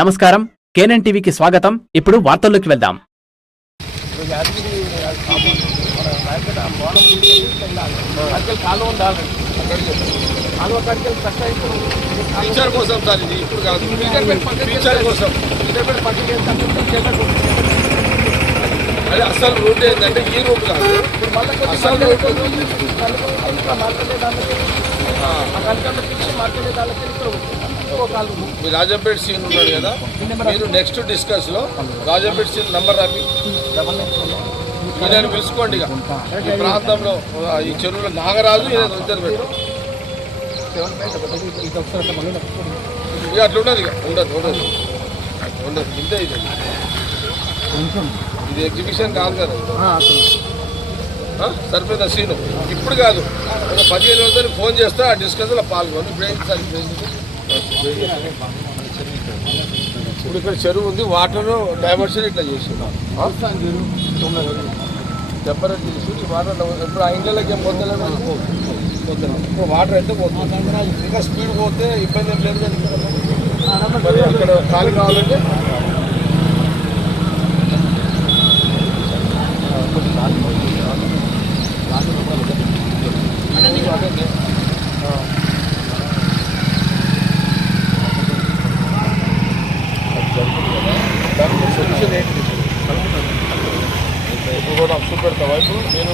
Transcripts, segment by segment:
నమస్కారం, కేఎన్ఎన్ టీవీకి స్వాగతం. ఇప్పుడు వార్తల్లోకి వెళ్దాం. అదే అసలు రూట్ ఏంటంటే ఈ రూట్ కాదు, అసలు రూట్ మీ రాజంపేట సీన్ ఉన్నాడు కదా, మీరు నెక్స్ట్ డిస్కస్లో రాజంపేట సీన్ నంబర్ రాపి ఈయన పిలుచుకోండి. ఇక ఈ ప్రాంతంలో ఈ చెరువులో నాగరాజు ఇద్దరు పెట్టు ఇక అట్లా ఉండదు, ఇక ఉండదు ఉండదు ఉండదు ఇంతే. ఇది ఎగ్జిబిషన్ కాదు కదా, సరిపోయింది సీను. ఇప్పుడు కాదు, ఒక 15 రోజులు ఫోన్ చేస్తే ఆ డిస్కషన్లో పాల్గొని. ఇప్పుడు ఇక్కడ చెరువు ఉంది, వాటర్ డైవర్షన్ ఇట్లా చేస్తున్నాం టెంపరేచర్ తీసి ఈ వాటర్ ఇప్పుడు ఆ ఇండ్లకి ఏం పోతలేదు, ఇప్పుడు వాటర్ అయితే పోతుంది. ఇంకా స్పీడ్ పోతే ఇబ్బంది ఏం లేదు కదా. మరి అక్కడ ఖాళీ కావాలంటే సొల్యూషన్ ఏంటి ఇప్పుడు చూపెడతావా? ఇప్పుడు నేను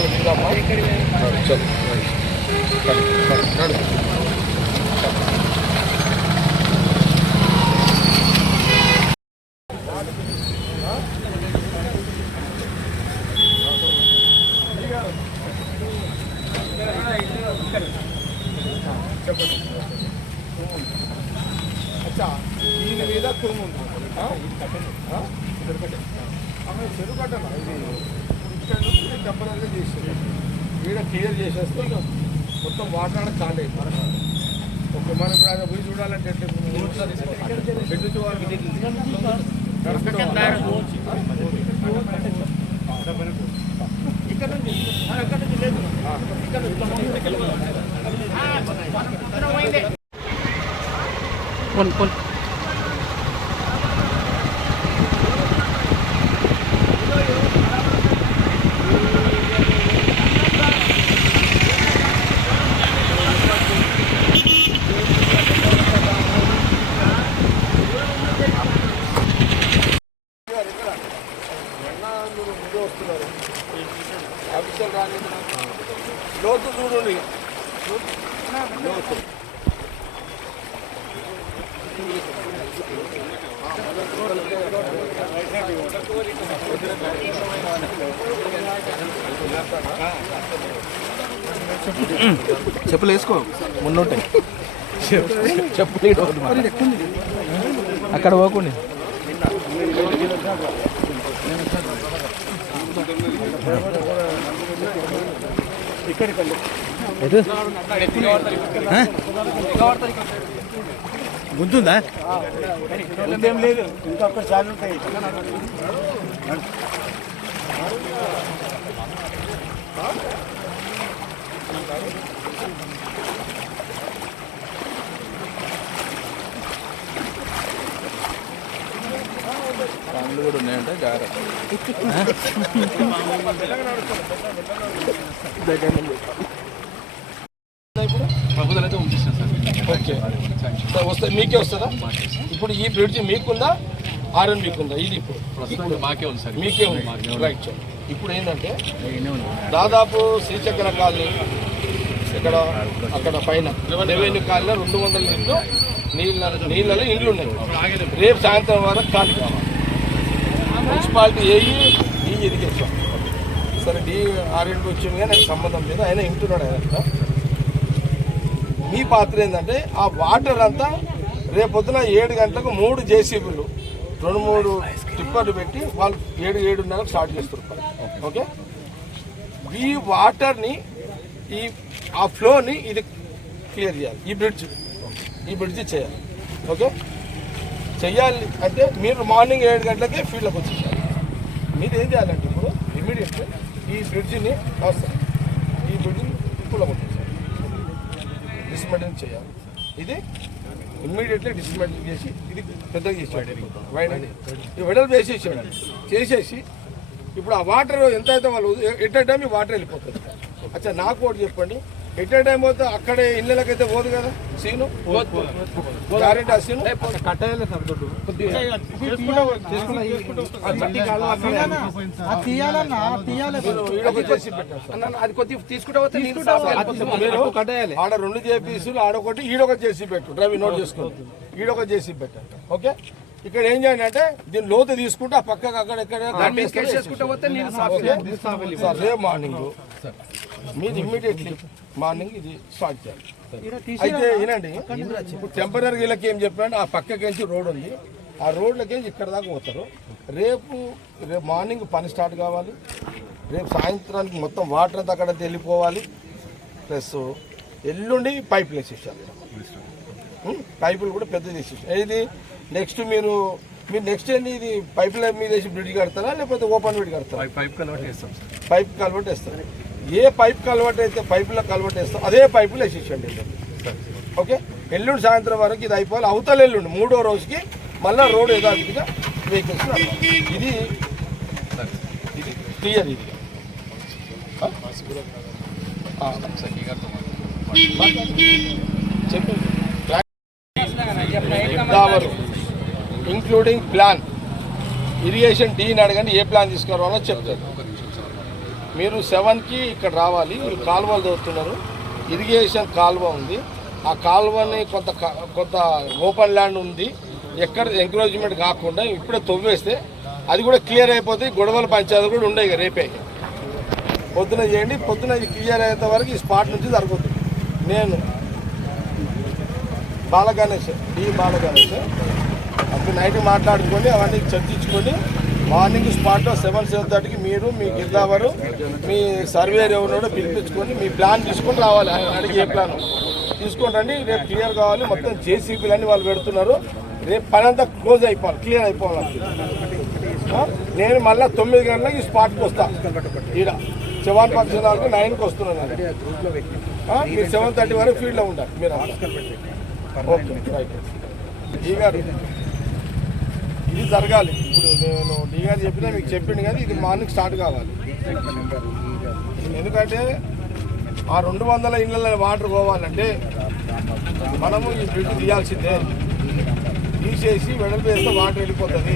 దీని మీద కురుము ఉంటుంది, చెరువు కట్టనా ఇది. ఇక్కడ నుంచి టెంపరీగా చేసేది వీడ క్లియర్ చేసేస్తే ఇక మొత్తం వాటర్ ఖాళీ అయిపోయింది. ఓకే, మనం ఇప్పుడు ఆయన పోయి చూడాలంటే వస్తున్నారు ఆఫీసర్ రాని లోతు చూడండి, లోతు చెప్పులు వేసుకో మున్నుంటాయి, చెప్పులు అక్కడ పోకుండా గుంతుందా ఏం లేదు, ఇంకా ఒక్కటి చాలా ఉంటాయి. పండ్లు కూడా ఉన్నాయంటే జాగ్రత్త. ప్రపోజల్ అయితే పంపిస్తాను సార్. ఓకే, వస్తే మీకే వస్తుందా? ఇప్పుడు ఈ బ్రిడ్జ్ మీకుందా, ఆర్ఎన్ మీకుందా? ఇది ఇప్పుడు మాకే ఉంది సార్, మీకే ఉంది. రైట్. ఇప్పుడు ఏంటంటే దాదాపు శ్రీచక్ర కాలనీ ఇక్కడ అక్కడ పైన రెవెన్యూ కాలనీ 200 ఇంట్లో నీళ్ళలో ఇండ్లు ఉన్నాయి. రేపు సాయంత్రం వరకు ఖాళీ కావాలి. మున్సిపాలిటీ ఈ ఎదిగేస్తాం. సరే, ఆర్ఎన్కి వచ్చింది కానీ నాకు సంబంధం లేదు, ఆయన ఇంటున్నాడు. ఆయన మీ పాత్ర ఏంటంటే ఆ వాటర్ అంతా రేపొద్దున 7 గంటలకు 3 జేసీబీలు 2-3 టిప్పర్లు పెట్టి వాళ్ళు 7-7:30 స్టార్ట్ చేస్తారు. ఓకే, ఈ వాటర్ని ఆ ఫ్లోని ఇది క్లియర్ చేయాలి. ఈ బ్రిడ్జ్ చేయాలి. ఓకే, చెయ్యాలి అంటే మీరు మార్నింగ్ 7 గంటలకే ఫీల్డ్లోకి వచ్చేసారు. మీరు ఏం చేయాలంటే ఇప్పుడు ఇమీడియట్ ఈ బ్రిడ్జిని అవసరం, ఈ బ్రిడ్జిని కూడా కొట్టేసారు, డిస్మెంటల్ చేయాలి. ఇది ఇమ్మీడియట్లీ డిస్మెంటల్ చేసి ఇది పెద్దగా చేసాడు వైడ్ వెడల్పు వేసేసాడు చేసేసి ఇప్పుడు ఆ వాటర్ ఎంత అయితే వాళ్ళు ఎట్ ఏ టైం ఈ వాటర్ వెళ్ళిపోతుంది. అచ్చా నాకు ఒకటి చెప్పండి, ఎట్ ఏ టైం పోతే అక్కడే ఇళ్ళకైతే పోదు కదా సీను గ్యారెంటీ ఆ సీను ఆడ 2 జేపీసీలు ఆడొకటి ఈడొకటి చేసి పెట్టు డ్రైవ్ నోట్ చేసుకోండి ఈడొకటి చేసి పెట్టండి. ఓకే ఇక్కడ ఏం చేయండి అంటే దీని లోతు తీసుకుంటే ఆ పక్కకు అక్కడెక్కడ రేపు మార్నింగ్ మీరు ఇమ్మీడియట్లీ మార్నింగ్ ఇది స్టార్ట్ చేయాలి. అయితే ఏనండి ఇప్పుడు టెంపరీ వీళ్ళకి ఏం చెప్పాను, ఆ పక్కకేంచి రోడ్ ఉంది, ఆ రోడ్లకేంచి ఇక్కడ దాకా పోతారు. రేపు మార్నింగ్ పని స్టార్ట్ కావాలి, రేపు సాయంత్రానికి మొత్తం వాటర్ అంతా అక్కడ వెళ్ళిపోవాలి. ప్లస్ ఎల్లుండి పైపులు వేసేసారు, పైపులు కూడా పెద్ద చేసేసారు. ఇది నెక్స్ట్ మీరు నెక్స్ట్ ఏంది ఇది పైప్ లైన్ మీద వేసి బ్రిడ్జ్ కడతారా లేకపోతే ఓపెన్ బ్రిడ్జ్ కడతారా? పైప్ కన్వర్ట్ చేస్తాం సార్. పైప్ కన్వర్ట్ వేస్తారు. ఏ పైప్ కన్వర్ట్ అయితే పైపులో కన్వర్ట్ వేస్తాం అదే పైపులు వేసేసండి. ఓకే ఎల్లుండి సాయంత్రం వరకు ఇది అయిపోవాలి. అవతల ఎల్లుండి 3వ రోజుకి మళ్ళీ రోడ్ యథావిధిగా వెహికల్స్ ఇది క్లియర్. ఇది చెప్పండి ఇంక్లూడింగ్ ప్లాన్ ఇరిగేషన్ డీని అడగండి ఏ ప్లాన్ తీసుకురావాలో చెప్తారు. మీరు 7కి ఇక్కడ రావాలి. మీరు కాలువలు దోస్తున్నారు, ఇరిగేషన్ కాలువ ఉంది, ఆ కాలువని కొంత ఓపెన్ ల్యాండ్ ఉంది, ఎక్కడ ఎంకరేజ్మెంట్ కాకుండా ఇప్పుడే తవ్వేస్తే అది కూడా క్లియర్ అయిపోతుంది. గొడవల పంచాయతీ కూడా ఉండే ఇక రేపే పొద్దున చేయండి. పొద్దున ఇది క్లియర్ అయ్యేంత వరకు ఈ స్పాట్ నుంచి జరుగుతుంది. నేను బాలగణేష్ బాలగణేష్ అప్పుడు నైట్ మాట్లాడుకొని అవన్నీ చర్చించుకొని మార్నింగ్ స్పాట్లో 7-7:30కి మీరు మీ గిరిదావరు మీ సర్వేర్ ఎవరినో పిలిపించుకొని మీ ప్లాన్ తీసుకొని రావాలి. అడిగి ఏ ప్లాన్ తీసుకొని రండి. రేపు క్లియర్ కావాలి. మొత్తం జేసీబీలన్నీ వాళ్ళు పెడుతున్నారు. రేపు పని అంతా క్లోజ్ అయిపోవాలి, క్లియర్ అయిపోవాలి. నేను మళ్ళీ 9 గంటలకు ఈ స్పాట్కి వస్తాను. ఈడ చవాన్ ఫంక్షన్ హాల్కి 9కి వస్తున్నాను. మీరు 7:30 వరకు ఫీల్డ్లో ఉండాలి. మీరు ఓకే రైట్. డీ గారు ఇది జరగాలి. ఇప్పుడు నేను డీ గారు చెప్పినా మీకు చెప్పింది కానీ ఇది మార్నింగ్ స్టార్ట్ కావాలి. ఎందుకంటే ఆ 200 ఇళ్ళ వాటర్ పోవాలంటే మనము ఈ బ్రిడ్జ్ తీయాల్సిందే. తీసేసి వెడల్పు వేస్తే వాటర్ వెళ్ళిపోతుంది.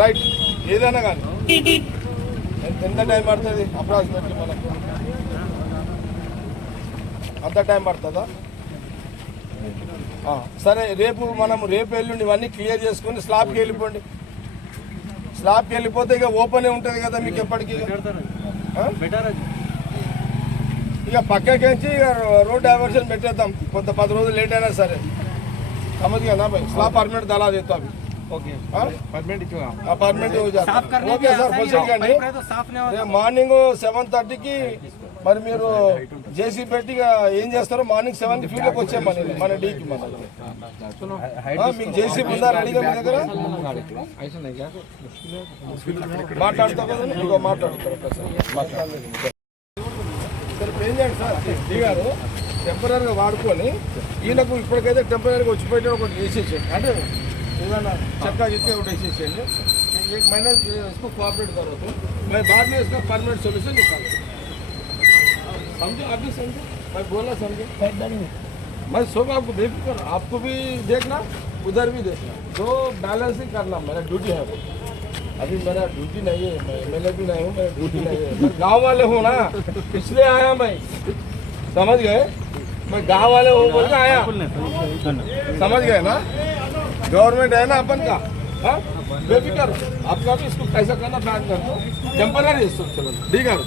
రైట్ ఏదైనా కానీ ఎంత టైం పడుతుంది అప్రాక్సిమేట్లీ మనకు? అంత టైం పడుతుందా? సరే రేపు ఎల్లుండి ఇవన్నీ క్లియర్ చేసుకుని స్లాబ్కి వెళ్ళిపోండి. స్లాబ్కి వెళ్ళిపోతే ఇక ఓపెనే ఉంటుంది కదా మీకు ఎప్పటికీ. ఇక పక్కకించి ఇక రోడ్ డైవర్షన్ పెట్టేద్దాం. కొంత 10 రోజులు లేట్ అయినా సరే సమझ ना भाई. स्लैब परमानेंट डाला देता अभी. ओके परमानेंट हो जाता. ఓకే సార్ పొసికండి. మార్నింగ్ 7:30కి మరి మీరు జేసీ పెట్టి ఏం చేస్తారో మార్నింగ్ 7కి ఫీల్డ్కి వచ్చామని మన డీకి మీకు జేసీ ఉందా రెడీగా మీ దగ్గర? మాట్లాడతాం కదా, ఇంకో మాట్లాడతారు సరే ఏం చేయండి సార్. డీ గారు టెంపరీగా వాడుకొని ఈయనకు ఇప్పటికైతే టెంపరీగా వచ్చిపోయిన ఒకటి వేసేసేయండి. అంటే ఏదైనా చెక్క గిక్క ఒకటి వేసేసేయండి. एक महीना इसको कोऑपरेट करो तो मैं बाद में इसका परमानेंट सोल्यूशन निकालूँ. समझो आप भी समझो, मैं बोला समझो. मैं सब आपको बेफिक्र, आपको भी देखना उधर भी देखना, जो बैलेंसिंग करना मेरा ड्यूटी है. वो अभी मेरा ड्यूटी नहीं है, मैं एमएलए भी नहीं हूँ, मेरा ड्यूटी नहीं है. मैं गाँव वाले हूँ ना, इसलिए आया मैं. समझ गए? मैं गाँव वाले हूँ बोल के आया. समझ गए ना? गवर्नमेंट है ना अपन का. हाँ बेफिक्र, आपका भी इसको कैसा करना प्लान कर दो. టెంపరీ చలో డీ గారు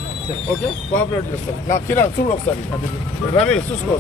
ఓకే కోఆపరేట్ చేస్తారు. నాకు కిరణ్ చూడు ఒకసారి రవి చూసుకో.